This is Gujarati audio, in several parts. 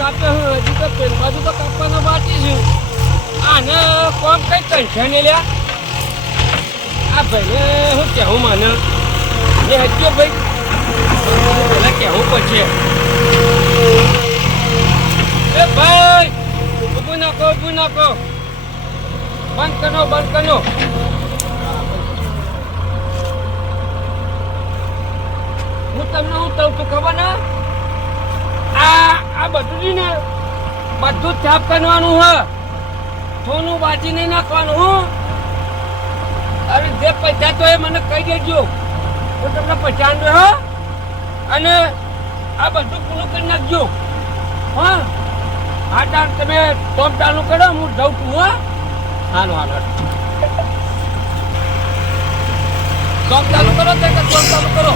કાપ્યો હું, હજી તો પેલ બાજુ તો કાપવાનો બાકી છે. આને કોમ કઈ નહીં લ્યા. આ ભાઈને હું કહેવું મને? એ હજ્યો ભાઈ. પેલા કહેવું પડશે. એ ભાઈ, ઊભું નાખો ઊભું નાખો. બંધ કરો બંધ કરો. હું તમને હું કહું છું, ખબર ને? આ બધું જ ને બધું જ સાફ કરવાનું હ. સોનું બાજી નહીં નાખવાનું હું. અરે જે પૈસા તો એ મને કહી દેજો. હું તમને પૈસા હો. અને આ બધું પૂરું કરી નાખજો. હા. આ ટાણ તમે ટોપ ચાલુ કરો, હું જઉં છું, હા. હાલો હાલો. ટોપ ચાલુ કરો ટોપ ચાલુ કરો?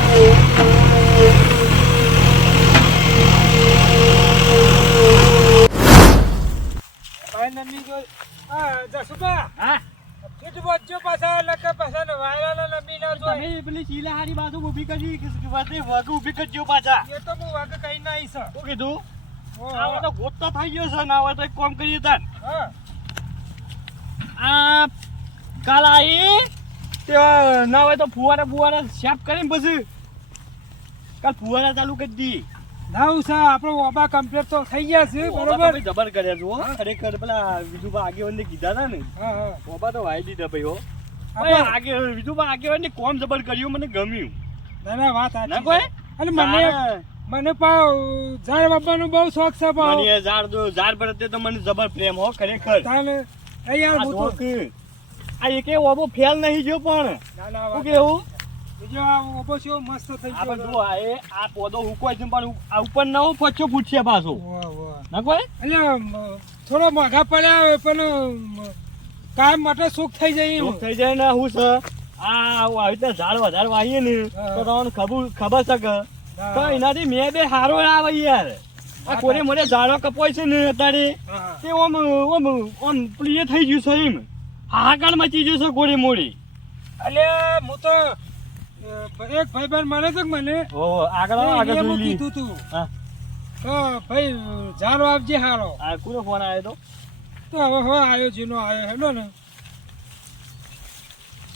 નમી ગયો જસુબા. હા? પાછા લકે પાછા ને વાયરાના નમી ના તમે પેલી શીલાહારી બાજુ ઊભી કરી વાતે ઊભી કરજો પાછા. એ તો હું વાગે કઈ ના તો કીધું? આવો તો ગોતતા થઈ ગયો છે ના હોય તો એક કામ કરીએ તાન. હા. આ કાલ આવી તે ના હોય તો ફુવારા ફુવારા સાફ કરીને પછી કાલ ફુવારા ચાલુ કરી દી. નાવ છે આપણો ઓબા કમ્પ્લીટ તો થઈ ગયા છે બરોબર? જબર કર્યા છો હો. ખરેખર પેલા વિજુભા આગેવાનને કીધા હતા ને. હા હા. ઓબા તો વાઈ દીધા ભાઈ હો. આગે વિજુભા આગેવાનને કોમ જબર કર્યું મને ગમ્યું. ના ના વાત ના સાચી કોઈ અને મને મને પાવ ઝાડ બાબાનો બહુ શોખ છે પાવ. મને ઝાડ દો ઝાડ પ્રત્યે તો મને જબર પ્રેમ હો ખરેખર. તાને એ યાર આ હું તો આ એકે ઓબો ફેલ નહીં ગયો પણ. ના ના કેવું? ઓબો મસ્ત થઈ ગયો બધું આ એ આ પોદો હુકવાય છે પણ આ ઉપર નવો પચ્ચો ફૂટશે પાછો. એટલે થોડો મોઘા પડ્યા હોય પણ મ, માટે સુખ થઈ જાય. શોખ થઈ જાય ને હું છે? આ આવી રીતે ઝાડ વધારે વાહીએ ને તો તમને ખબર ખબર છે કે? તો એનાથી મેં બે હારો આવે યાર. આ કોને મને ઝાડો કપાય છે ને અત્યારે તે ઓમ ઓમ ઓમ પ્રિય થઈ ગયું છે એમ. હાહાકાર મચી ગયું છે કોરી મોડી એટલે હું તો એક ભાઈબંધ મળે છે મને? ઓ આગળ આવો, આગળ જોઈ લી કીધું તું. હા. તો ભાઈ જાનો આપજે હારો. આ કોનો ફોન આવ્યો તો? તો હવે હવે આવ્યો જેનો આવ્યો હેલો ને.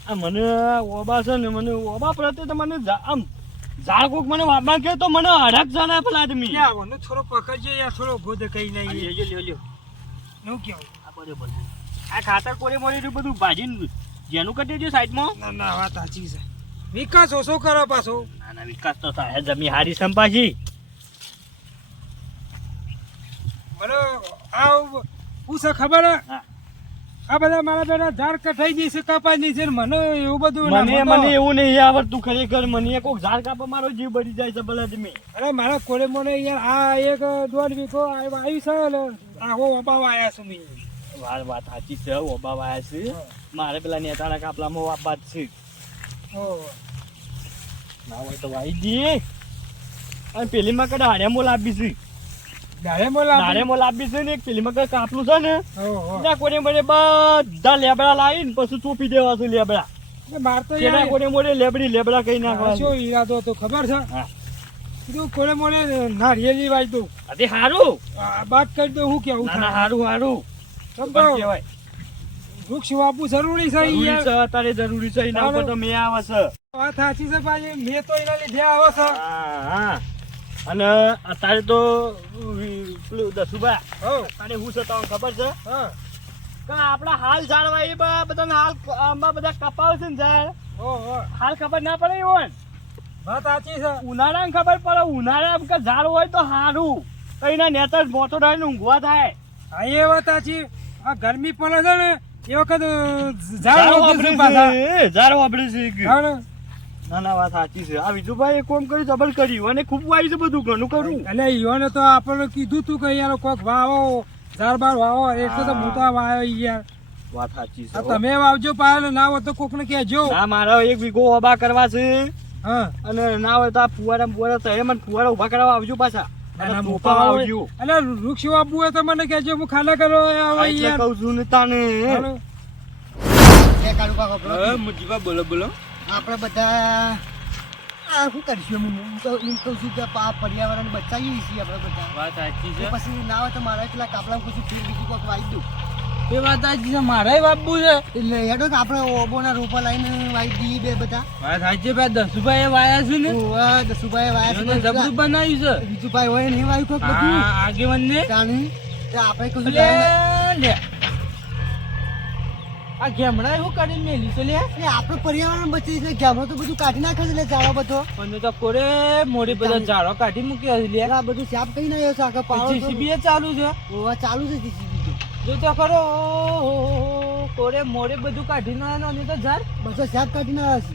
આ મને ઓબા છે ને મને ઓબા પ્રત્યે તો મને આમ ઝાડ મને વાપમાં કે તો મને હડક જાણે પેલા આદમી ક્યાં આવો ને થોડો પકડજે યા થોડો ગોદ કઈ નહીં. લ્યો, લ્યો, લ્યો. હું કેવું? આ બરોબર છે. આ ખાતર કોરી મોરી ને બધું ભાજીને જેનું કટી દેજો સાઈડમાં? ના ના વાત સાચી છે. વિકાસ ઓછો કરો પાછો. ના ના વિકાસ તો થાય. જમી હારી સંપાજી બરો આ પૂછે ખબર? આ બધા મારા બેટા ઝાડ કટાઈ જશે કપાઈ જશે મને એવું બધું મને મને એવું નહીં આવડતું ખરેખર. મને કોક ઝાડ કાપા મારો જીવ બળી જાય છે ભલા જમી અરે મારા કોડે મને યાર આ એક દોઢ વીખો આવ્યું છે ને આવો અપાવ આવ્યા છું મેં. વાત વાત સાચી છે ઓબા આવ્યા છે. મારે પેલા નેતાના કાપલામાં વાત છે. ના હોય તો વાઈ દઈએ અને પેલી માં કદાચ હારે લાવી છે. દાડે મોલા હારે મોલ આપી છે ને એક પેલી માં કદાચ કાપલું છે ને? ત્યાં કોને મને બધા લેબડા લાવીને પછી ચોપી દેવા છે લેબડા. એટલે માર તો કોને મોડે લેબડી લેબડા કઈ નાખવા શું ઈરાદો હતો ખબર છે? કીધું કોને મોડે નારિયેલી વાઈ દઉં. અરે હારું. બાત કરી દઉં હું કેવું હારું હારું. સમજો કહેવાય વૃક્ષ વાપવું જરૂરી છે યાર. છે અત્યારે જરૂરી છે એના ઉપર તો મેં આવે છે. વાત સાચી છે ભાઈ મેં તો એના લીધે આવો છે. હા હા. અને અત્યારે તો પેલું દસુબા હો. હું છે તમને ખબર છે? હા. આપણા હાલ ઝાડવા એ બધા બધાને હાલ આંબા બધા કપાવ છે ને ઝાડ. હાલ ખબર ના પડે એવું વાત સાચી છે. ઉનાળાને ખબર પડે ઉનાળા કે ઝાડ હોય તો સારું તો એના નેતર મોટો ને ઊંઘવા થાય. હા એ વાત સાચી. આ ગરમી પડે છે ને એ વખત ઝાડ વાપરે છે ઝાડ વાપરે છે હા ના? ના વાત સાચી છે. આ વિજુભાઈ કોમ કરી જબર કર્યું અને ખૂબ વાય છે બધું ઘણું કરું એટલે ઈયોને તો આપણને કીધું તું કે યાર કોક વાવો ઝાડ બાર વાવો એટલે તો હું. તો વાયો યાર. વાત સાચી છે તમે વાવજો પાયો ને ના હોય તો કોકને કહેજો. ના મારા એક વીઘો ઓબા કરવા છે. હા. અને ના હોય તો આ ફુવારા ફુવારા તો મને ફુવારા ઊભા કરવા આવજો પાછા. એટલે વૃક્ષ વાવવું હોય તો મને કહેજો હું ખાલા કરો આવે એટલે કહું છું ને તાને બોલો. બોલો આપણે બધા આ શું કરશું? હું કહું છું કે આ પર્યાવરણ બચાવીએ છીએ આપણે બધા. વાત સાચી છે. પછી ના હોય તો મારા પેલા કાપડા પછી ફીર બીજું કોઈક વાઈ દઉં. એ વાત સાચી છે મારે વાપવું છે. એટલે હેડો કે આપણે ઓબોના રૂપા લઈને વાઈ દી બે બધા. વાત સાચી ભાઈ દસુભાઈ વાયા છે ને? ઓવા દસુભાઈ વાયા છે જબરું બનાવ્યું છે. બીજુભાઈ હોય નહીં વાયું કોક બધું. આગે વનને. જાણી આપણે કશું લે આ ગેમડા એવું કરીને મેલી તો લે. આપણું પર્યાવરણ બચી છે ગામમાં તો બધું કાઢી નાખે છે ઝાડો બધો. મને તો કોરે મોડી બધા ઝાડો કાઢી મૂક્યા છે લે. આ બધું સાફ કરી નાખ્યો છે આખો પાવડો જીસીબી ચાલુ છે. ઓવા ચાલુ છે જીસીબી જો તો ખરો કોરે મોરે બધું કાઢી નાખ્યો ને તો ઝાડ. બધો સાફ કાઢી નાખ્યો છે.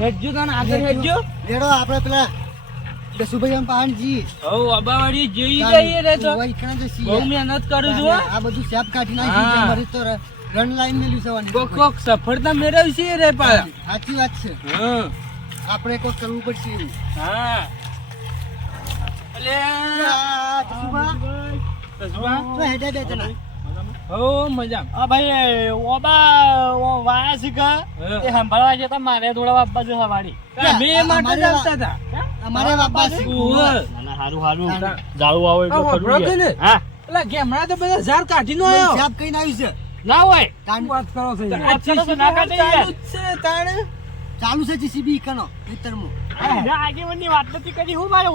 હેડજો તને આગળ હેડજો. લેડો આપણે પેલા દસુભાઈ આમ જઈએ હવ અબાવાડી જોઈ જઈએ રે તો. બહુ મહેનત કરું છું આ બધું સાફ કાઢી નાખી હા. તો રન લાઈન ને લીસવાની કોક કોક સફળતા છે રે પાછા. સાચી વાત છે. હા. આપણે કોઈ કરવું પડશે હા. અલે. દસુભા, તો હેડે દે જણા. હો મજા હા ભાઈ ઓબા ઓ વાયા છે કે હા. એ સંભાળવા જતા મારે થોડા વાપા છે સવારી. બે માટે આવતા હતા. અમારે બાપા છે. જાળું આવો આ ને? હા. ગેમડા તો બધા કાઢી નો આવ્યો. આવ્યું છે. ના હોય. તાન- વાત કરો છો. આ ચાલો ચાલુ છે તાણે. ચાલુ છે જીસીબી. આગેવાની વાત નથી કરી હું મારે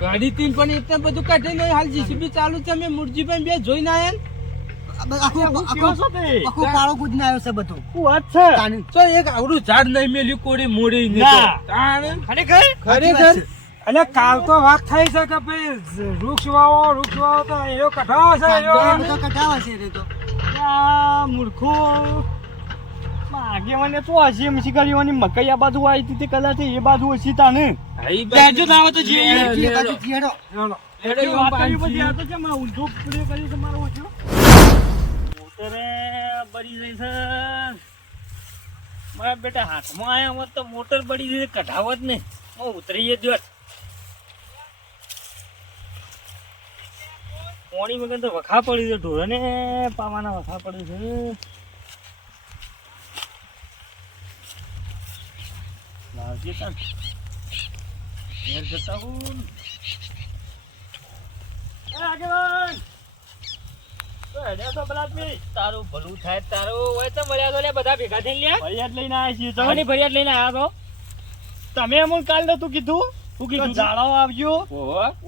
ગાડી તીન પણ એટલે બધું કાઢી નહીં. હાલ જીસીબી ચાલુ છે. મેં મુરજીભાઈ બે જોઈને આયા ને. આ બ- આખો હું આખો કયો છો તે આખો કાળો કૂદને આવ્યો છે બધું. હું વાત છે? તો એક આવડું ઝાડ નહીં મેલ્યું કોરે મોડે નહીં ના. ખરેખર? ખરેખર? છે. કાલ તો વાત થઈ છે કે ભાઈ વૃક્ષ વાવો વૃક્ષ વાવો તો એનો કઢાવો છે કટાવા છે રે તો. મૂર્ખો. આગેવાને તો હજી એમ શીખવાડીવાની મકાઈ આ બાજુ આવી હતી તે કદાચ એ બાજુ ઓછી તાને. બાજુ- ના આવે તો એ યો વાત કરી પછી આ તો કેમ આ ઊંધો પૂરો કરી તમારો ઓછો મોટરે બળી જાય છે. મારા બેટા હાથમાં આયા હોત તો મોટર પડી જાય કઢાવત ને હું ઉતરી જ પોણી વગર તો વખા પડી છે, ઢોરને પાવાના વખા પડી છે. લાવજે તાન. જતા હું એ આગેવાન! તો હેડ્યા છો પેલા આદમી? તારું ભલું થાય તારું હોય તો મળ્યા તો લે બધા ભેગા થઈને લે. ફરિયાદ લઈને આવ્યા છીએ ચલો. ફરિયાદ લઈને આવ્યા છો? તમે અમને કાલ નતું કીધું? શું કીધું? જાળો આવજો.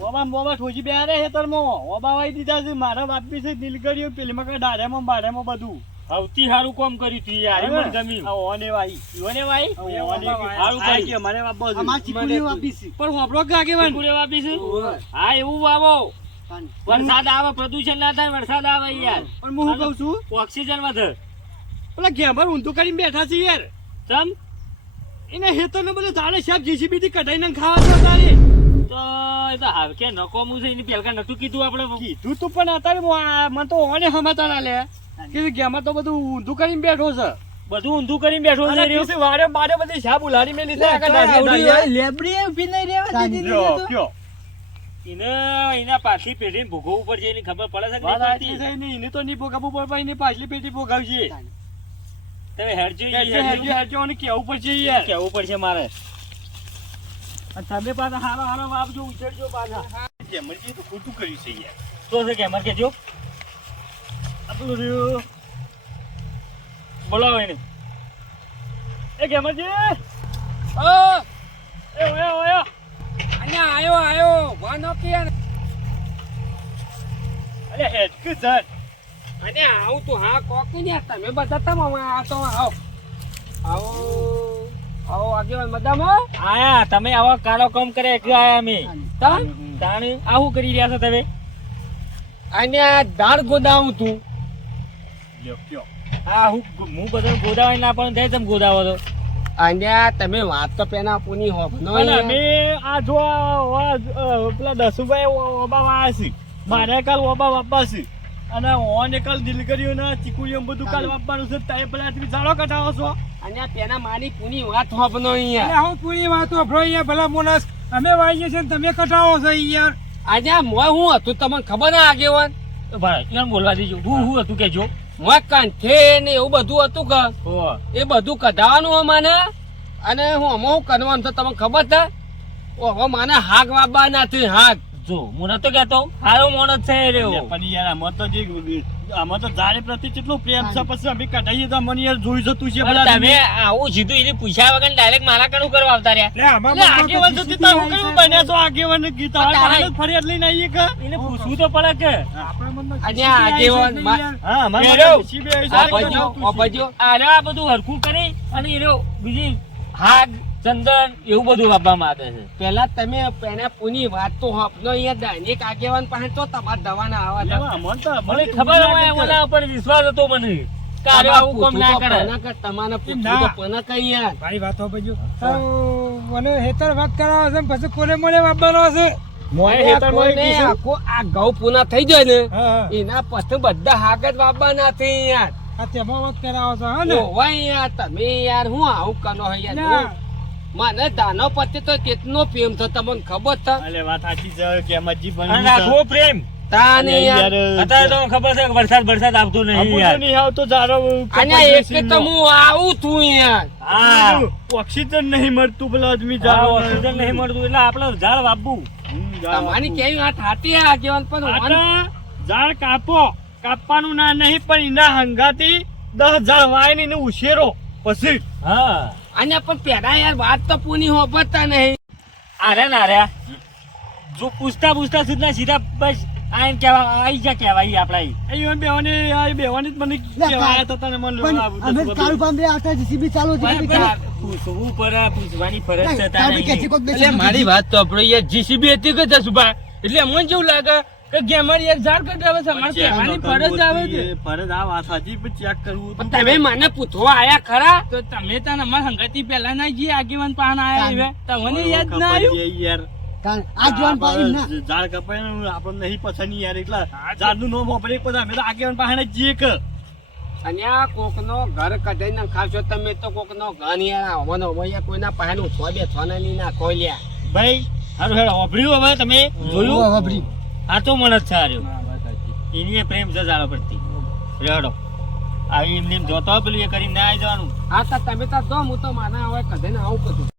ઓબા મોબા ઠોજી બે રે હેતરમાં ઓબા વાઈ દીધા છે મારા બાપી છે નીલગરીઓ પેલી માં બધું. સૌથી સારું કામ કર્યું તું યાર મને ગમ્યું. આ ઓને વાઈ. ઈઓને વાઈ? સારું સારું કે મારે બાપો અમાર ચીકુડીઓ આપી છે. પણ વાપરો કે આગેવાન? ચીકુડે વાપી છે? હા એવું વાવો. વરસાદ આવે પ્રદૂષણ ના થાય વરસાદ આવે યાર. પણ હું શું કહું છું? ઓક્સિજન વધે. પેલા ઘેબર ઊંધું કરીને બેઠા છે યાર. ચમ? એને હેતર ને બધું તારે સાહેબ જીસીબી થી કઢાઈને ખાવા છો તારે. તો એ તો હાલ કે નકોમું છે એની પહેલા નતું કીધું આપણે. કીધું તું પણ અત્યારે મને તો ઓને હમાતા ના લે કે ગેમાં તો બધું ઊંધું કરીને બેઠો છે. બધું ઊંધું કરીને બેઠો છે રહ્યો. કિસી વારે બારે બધી સાબ ઉલાડી મેલી છે લેબડી ઊભી ઊભી નહીં રહેવા દીધી. એને એના પાછલી પેઢીને ભોગવવું પડશે એની ખબર પડે છે કે નહીં સાચી પડતી? છે ને એને તો નહીં ભોગાવવું પડે એની પાછલી પેટી ભોગાવશે. તમે હેરજો હેરજો, હેરજો, હેરજો. હેરજો, અને કહેવું પડશે યાર. કહેવું પડશે મારે. તમે પાછા હારો હારો ઉછેરજો પાછા. જેમરજી તો ખોટું કર્યું છે યાર. તો છે કે અમારે કેજો આ પેલું રહ્યું. બોલાવો એને. એ ઓયા ઓયા. અહીંયા આયો આયો. વાનો કે અરે હેડકુ ધર. અને આવું તું હા કોકી ને તમે બધા તમ આ તો આવો. આવો આવો આગેવાન મજામાં? આયા તમે આવા કાળો કામ કરે એટલે આયા અમે. તમ તાણે? આવું કરી રહ્યા છો તમે? અહીંયા દાળ ગોદાવું તું. લ્યો હા હું હું બધો ગોદાવાય ના પણ થાય તમે ગોદાવો તો અહીંયા તમે વાત તો પૂની હોપ નો અમે આ જો પેલા દસુભાઈ ઓબા વાસી છે. મારે કાલ ઓબા વાપવા અને ઓને કાલ દિલગરીઓ ના ચીકુડીઓ બધું કાલ વાપવાનું છે તારે પેલા તમે જાળો કઢાવો છો. મારી પૂની વાત હોપ નો અહીંયા. હું પૂરી વાત અભરો અહીંયા ભલા મોણસ અમે વાઈએ ને તમે કટાવો છો યાર આજે મોય હું હતું તમને ખબર ના આગેવાન તો ભાઈ બોલવા દેજો. હું હું હતું કેજો. કંઠે ને એવું બધું હતું કે? એ બધું કઢાવાનું અમાને? અને હું આમાં હું કરવાનું છે તમને ખબર છે? હવે મને હાક વાબા નથી હાક જો હું નતો કહેતો. હારો માણસ છે એ પણ યાર આમાં તો જે આમાં તો જાણે પ્રતિ કેટલો પ્રેમ છે પછી અમે કઢાઈએ તો મને યાર જોઈ જતું છે તમે આવું સીધું એને પૂછ્યા વગર ડાયરેક્ટ મારા કણું કરવા આવતા રહ્યા આગેવાન તો સુધી તો હું કેવું બન્યા છો આગેવાન ગીત ફરિયાદ લઈને આવીએ કે. એને પૂછવું તો પડે કે. અને આગેવાન હા અમારે આ બધું હરખું કરી અને એ બીજી હાગ ચંદન એવું બધું વાપવામાં આવે છે. પેલા તમે પેલા પૂની વાત તો હપનો અહીંયા દૈનિક આગેવાન પાસે તો તમાર દવાના આવા મને ખબર હોય ઓલા ઉપર વિશ્વાસ હતો મને. કે આવું કામ ના કરે. પના કે તમારે પૂછવું તો પના કઈ યાર? ભાઈ વાતો બજુ મને હેતર વખ કરાવે છે પછી કોને મોને વાપવાનો હશે મોય આ હેતર મોય કીધું. આખું આ ઘઉં પૂના થઈ જાય ને. એના પછી બધા જ વાપવાના છે યાર. આ તેમાં વખ કરાવો છો હા ને? ઓવા યાર તમે યાર હું આવું કરો હો યાર. મને દાનો પતિ તો કેટલો પ્રેમ થતો તમને ખબર છે? અલે વાત સાચી છે કે અને બન્યું રાખવો પ્રેમ. તાને યાર યાર અત્યારે તો ખબર છે કે વરસાદ વરસાદ આવતો નહીં યાર. નહીં આવતો જારો અને એક તો હું આવું છું યાર હા. ઓક્સિજન નહીં મળતું પેલા આદમી જારો ઓક્સિજન નહીં મળતું એટલે આપણે ઝાડ વાપવું તમારી કેવી વાત હાથી આ આગેવાન પણ ઝાડ કાપો. કાપવાનું ના નહીં પણ એના હંગાતી દસ ઝાડ વાય ને ઉછેરો. પછી? હા. અને પણ પેલા યાર વાત તો પૂની હોબતતા નહીં. આરે ના રે. જો પૂછતા પૂછતા સીધા સીધા બસ આઈને કેવા આઈ જા કહેવાય આપડા ઈ. અહીં બેવાની આ બેવાની જ મને કેવાયા તો તને મન લેવા આવું ચાલુ કામ રે આવતા જીસીબી ચાલુ પૂછવું પડે પૂછવાની ફરજ છે તારે તારે એટલે મારી વાત તો આપણે યાર જીસીબી હતી કે જસુભા? એટલે મને જેવું લાગે. કે ગેમર યાર ઝાડ કટાવે છે અમારે કહેવાની ફરજ આવે છે. ફરજ આ વાત સાચી પણ ચેક કરવું પણ તમે મને પૂછવા આયા ખરા? તો તમે તાન અમાર હંગાતી પહેલા ના જે આગેવાન પાન આયા હવે તમને યાદ ના આવ્યું? યાર. આ જવાન પાડી ના. ઝાડ કપાય આપણને નહીં પસંદ યાર એટલા ઝાડનું નામ વાપરે પછી અમે તો આગેવાન પાસે જીએ કે. અને આ કોકનો ઘર કઢાઈ ના ખાશો તમે તો કોકનો ઘર યાર આવવાનો હોય યાર કોઈના પાસે નું છો બે છો ના નાખો લ્યા. ભાઈ હારું હેડ હોભળ્યું હવે તમે જોયું? આ તો મને જ છે હાર્યો એની પ્રેમ છે પડતી પરથી. રેડો. આવી એમને જોતો પેલું એ કરીને ના આવી જવાનું. હા તો તમે તો જો હું તો માના હવે ને આવું બધું.